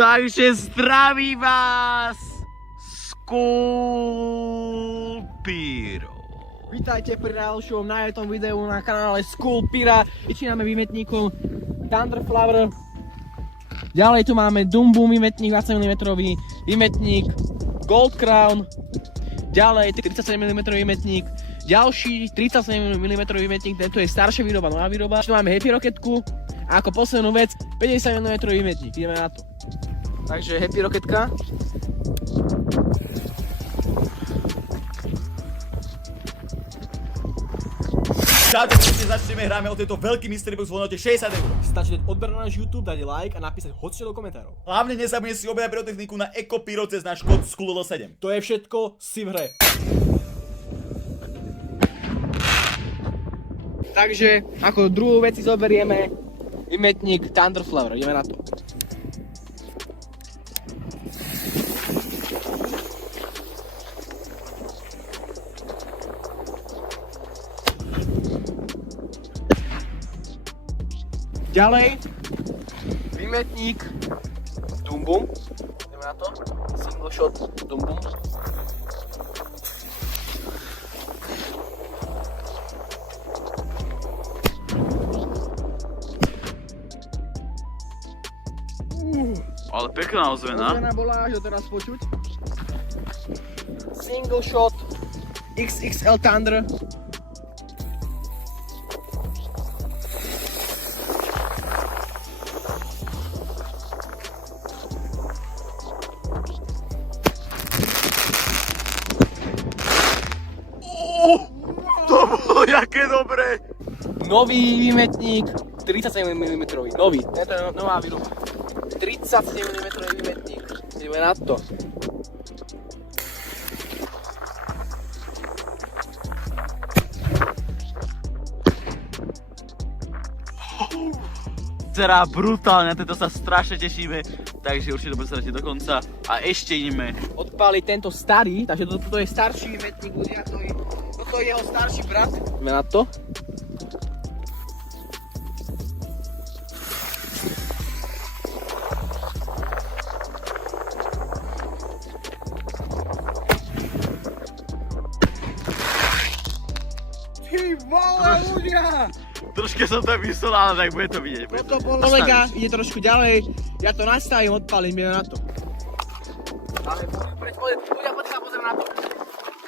Takže zdraví vás Skulpíro. Vítajte pri najlepšom najetom videu na kanále Skulpíra. Začíname výmetníkom Thunderflower. Ďalej tu máme Dumboom výmetník 20 mm, výmetník Gold Crown. Ďalej 37 mm výmetník, ďalší 37 mm výmetník, tento je staršia výroba, nová výroba. Tu máme Happy Rocketku a ako poslednú vec 50 mm výmetník, ideme na to. Takže Happy Rocketka. Čaute, začneme, hráme o tento veľký mystery box v hodnote 60 €. Stačí dať odber na náš YouTube, dať like a napísať hocčo do komentárov. Hlavne nezabudni si objednať pyrotechniku na Ecopyro cez náš kód SKULL7. To je všetko, si v hre. Takže ako druhú vec si zoberieme výmetník Thunderflower, ideme na to. Ďalej, výmetník Dumboom, ideme na to, single shot Dumboom. Ale pekná ozvena. Ozvena bola až doteraz počuť. Single shot XXL Thunder. To bolo jaké dobré. Nový výmetník 37 mm, nový, tento je nová výroba. 37 mm výmetník, ideme na to. Vyzerá brutálne, na tento sa strašne tešíme, takže určite pozerajte do konca a ešte ideme Odpáliť tento starý, takže toto je starší výmetník, ľudia, toto je jeho starší brat. Ideme na to. Ty vole, ľudia! Troške som to myslel, ale tak bude to vidieť. Toto bol kolega, ide trošku ďalej, ja to nastavím, odpalím, ideme na to. Ale ľudia, poďte sa pozrieť na to.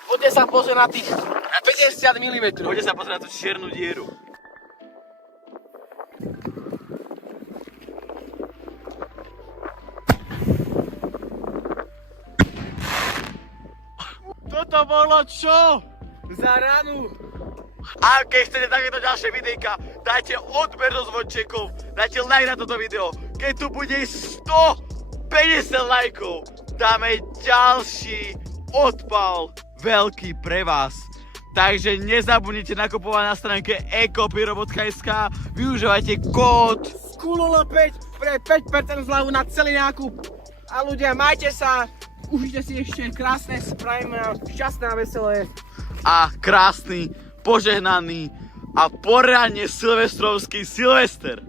Poďte sa pozrieť na tých 50 mm. Poďte sa pozrieť na tú čiernu dieru. Toto bolo čo? Za ranu. A keď chcete takéto ďalšie videjka, dajte odber do zvončekov, dajte like na toto video. Keď tu bude 150 lajkov, dáme ďalší odpal veľký pre vás. Takže nezabudnite nakupovať na stránke ecopyro.sk, využívajte kód SKULL5 pre 5% zľavu na celý nákup. A ľudia, majte sa, užite si ešte krásne, spravíme šťastné a veselé. a krásny, požehnaný a poriadne silvestrovský Silvester.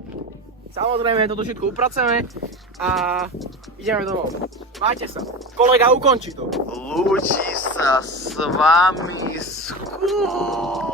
Samozrejme, toto všetko upracujeme a ideme domov. Majte sa. Kolega ukončí to. Lúči sa s vami Skul.